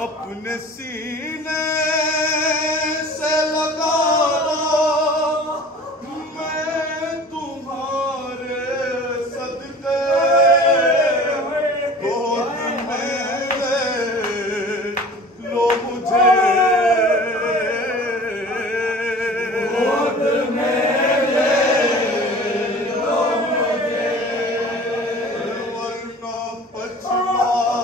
अपने सीने से लगा दो, मैं तुम्हारे सदके गोद में ले लो मुझे, गोद में ले लो मुझे, वरना पछताओगी,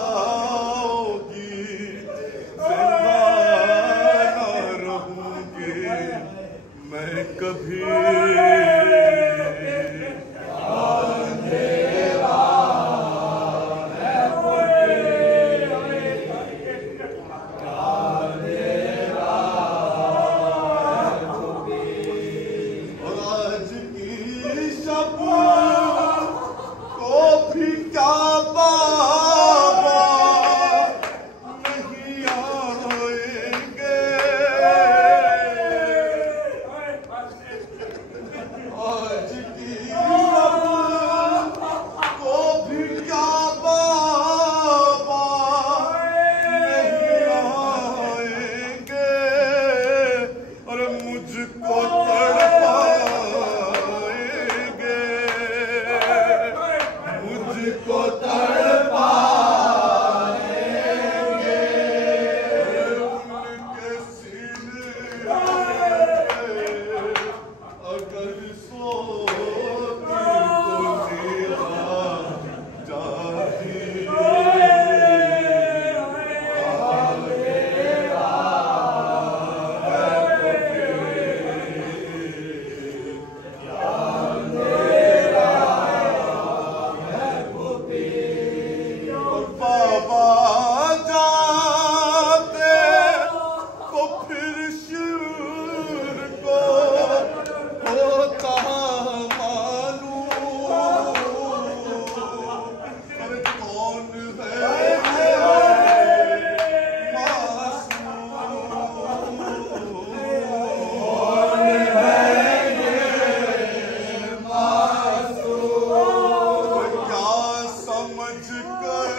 मैं कभी आज की शब को भी क्या बाबा नहीं आएंगे, आज की शब को भी क्या बाबा नहीं आएंगे, और मुझको तड़पाएंगे, मुझको तड़पाएंगे, उनके सीने अगर सोती तो जीवा जाती, बाबा जाते तो फिर शिर को होता मालूम, अरे कौन है मासूम, क्या समझ कर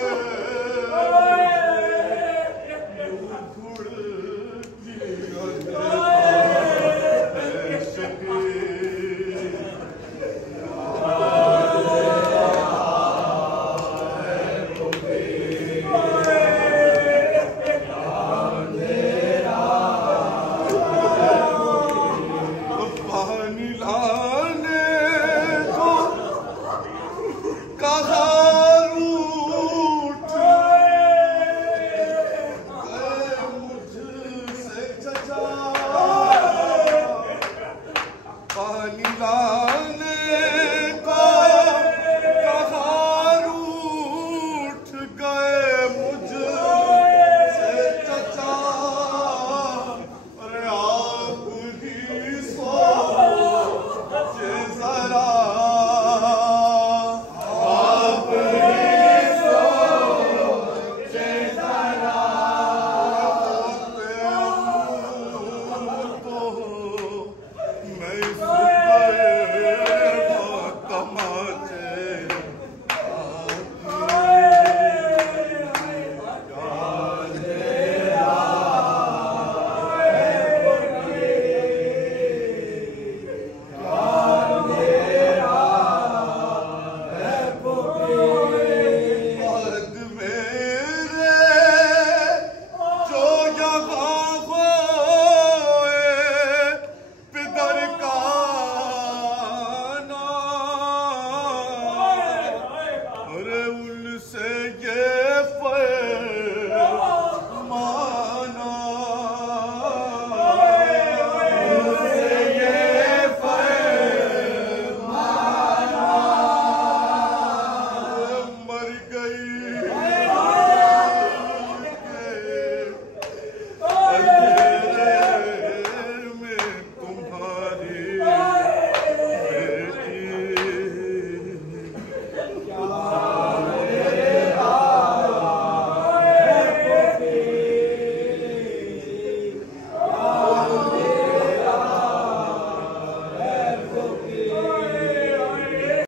पानी लाने को कहा